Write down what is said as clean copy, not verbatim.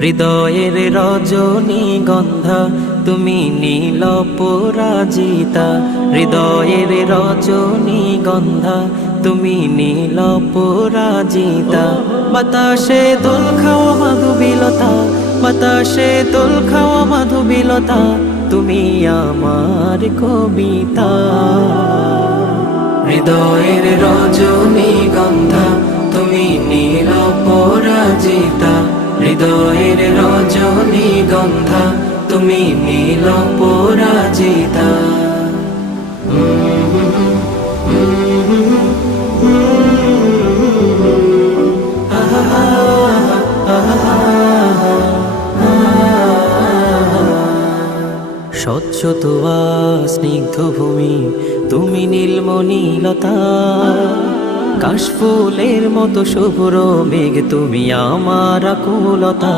হৃদয়ের রজনীগন্ধা তুমি নীল পরাজিতা, হৃদয়ের রজনীগন্ধা তুমি নীল পরাজিতা। বাতাসে দোল খাওয়া মাধুবিলতা, বাতাসে দোল খাওয়া মাধুবিলতা, তুমি আমার কবিতা। হৃদয়ের রজনীগন্ধা তুমি নীল পরাজিতা, হৃদয়ের রজনীগন্ধা তুমি নীল পরাজিতা। স্বচ্ছ তোয়া স্নিগ্ধ ভূমি তুমি নীলমণিলতা, কাশফুলের মতো শুভ্র মেঘ তুমি আমার আকুলতা।